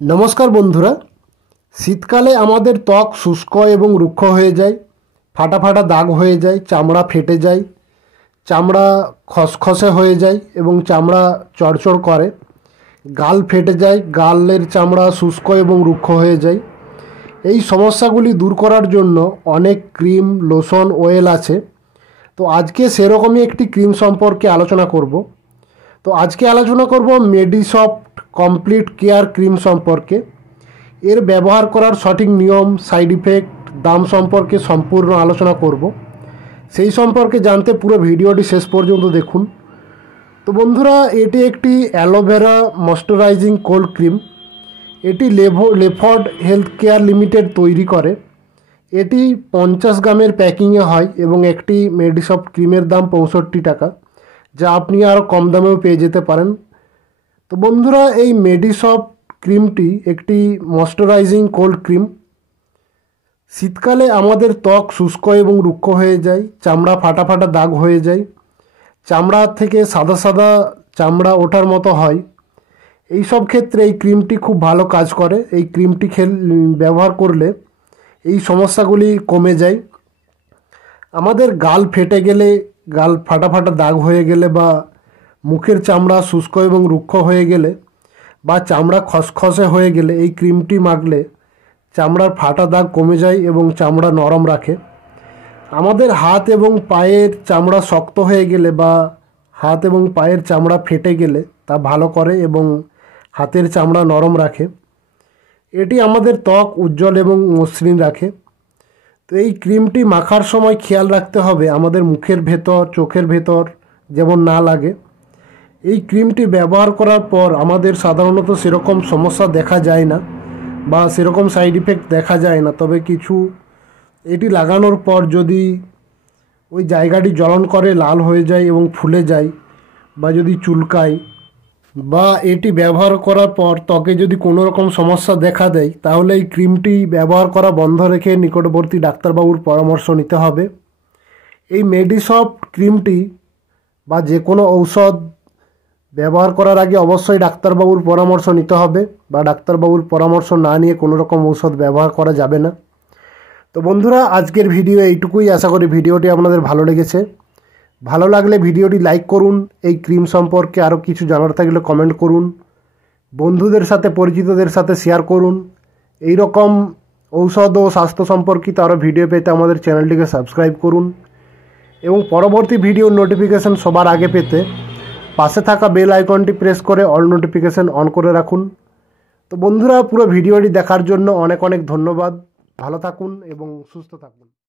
নমস্কার বন্ধুরা, শীতকালে আমাদের ত্বক শুষ্ক এবং রুক্ষ হয়ে যায়, ফাটা ফাটা দাগ হয়ে যায়, চামড়া ফেটে যায়, চামড়া খসখসে হয়ে যায় এবং চামড়া চড়চড় করে, গাল ফেটে যায়, গালের চামড়া শুষ্ক এবং রুক্ষ হয়ে যায়। এই সমস্যাগুলি দূর করার জন্য অনেক ক্রিম, লোশন, অয়েল আছে। তো আজকে সেরকমই একটি ক্রিম সম্পর্কে আলোচনা করব। তো আজকে আলোচনা করব মেডিসফট কমপ্লিট কেয়ার ক্রিম সম্পর্কে। এর ব্যবহার করার সঠিক নিয়ম, সাইড ইফেক্ট, দাম সম্পর্কে সম্পূর্ণ আলোচনা করব। সেই সম্পর্কে জানতে পুরো ভিডিওটি শেষ পর্যন্ত দেখুন। তো বন্ধুরা, এটি একটি অ্যালোভেরা ময়শ্চারাইজিং কোল্ড ক্রিম। এটি লেফট হেলথ কেয়ার লিমিটেড তৈরি করে। এটি 50 গ্রামের প্যাকিংয়ে হয় এবং একটি মেডিসফট ক্রিমের দাম 65 টাকা, যা আপনি আরও কম দামেও পেয়ে যেতে পারেন। তো বন্ধুরা, এই মেডিসফট ক্রিমটি একটি ময়শ্চারাইজিং কোল্ড ক্রিম। শীতকালে আমাদের ত্বক শুষ্ক এবং রুক্ষ হয়ে যায়, চামড়া ফাটা ফাটা দাগ হয়ে যায়, চামড়া থেকে সাদা সাদা চামড়া ওঠার মতো হয়। এই সব ক্ষেত্রে এই ক্রিমটি খুব ভালো কাজ করে। এই ক্রিমটি ব্যবহার করলে এই সমস্যাগুলি কমে যায়। আমাদের গাল ফেটে গেলে, গাল ফাটা ফাটা দাগ হয়ে গেলে, বা মুখের চামড়া শুষ্ক এবং রুক্ষ হয়ে গেলে, বা চামড়া খসখসে হয়ে গেলে এই ক্রিমটি মাখলে চামড়ার ফাটা দাগ কমে যায় এবং চামড়া নরম রাখে। আমাদের হাত এবং পায়ের চামড়া শক্ত হয়ে গেলে বা হাত এবং পায়ের চামড়া ফেটে গেলে তা ভালো করে এবং হাতের চামড়া নরম রাখে। এটি আমাদের ত্বক উজ্জ্বল এবং মসৃণ রাখে। তো এই ক্রিমটি মাখার সময় খেয়াল রাখতে হবে আমাদের মুখের ভেতর, চোখের ভেতর যেমন না লাগে। এই ক্রিমটি ব্যবহার করার পর আমাদের সাধারণত সেরকম সমস্যা দেখা যায় না বা সেরকম সাইড ইফেক্ট দেখা যায় না। তবে কিছু এটি লাগানোর পর যদি ওই জায়গাটি জ্বলন করে, লাল হয়ে যায় এবং ফুলে যায়, বা যদি চুলকায়, বা এটি ব্যবহার করার পর ত্বকে যদি কোনো রকম সমস্যা দেখা দেয়, তাহলে এই ক্রিমটি ব্যবহার করা বন্ধ রেখে নিকটবর্তী ডাক্তারবাবুর পরামর্শ নিতে হবে। এই মেডিসফট ক্রিমটি বা যে কোনো ঔষধ ব্যবহার করার আগে অবশ্যই ডাক্তারবাবুর পরামর্শ নিতে হবে, বা ডাক্তারবাবুর পরামর্শ না নিয়ে কোনো রকম ঔষধ ব্যবহার করা যাবে না। তো বন্ধুরা, আজকের ভিডিও এইটুকুই। আশা করি ভিডিওটি আপনাদের ভালো লেগেছে। ভালো লাগলে ভিডিওটি লাইক করুন। এই ক্রিম সম্পর্কে আরও কিছু জানার থাকলে কমেন্ট করুন। বন্ধুদের সাথে, পরিচিতদের সাথে শেয়ার করুন। এই রকম ঔষধ ও স্বাস্থ্য সম্পর্কিত আরও ভিডিও পেতে আমাদের চ্যানেলটিকে সাবস্ক্রাইব করুন এবং পরবর্তী ভিডিওর নোটিফিকেশান সবার আগে পেতে পাশে থাকা বেল আইকনটি প্রেস করে অল নোটিফিকেশান অন করে রাখুন। তো বন্ধুরা, পুরো ভিডিওটি দেখার জন্য অনেক অনেক ধন্যবাদ। ভালো থাকুন এবং সুস্থ থাকুন।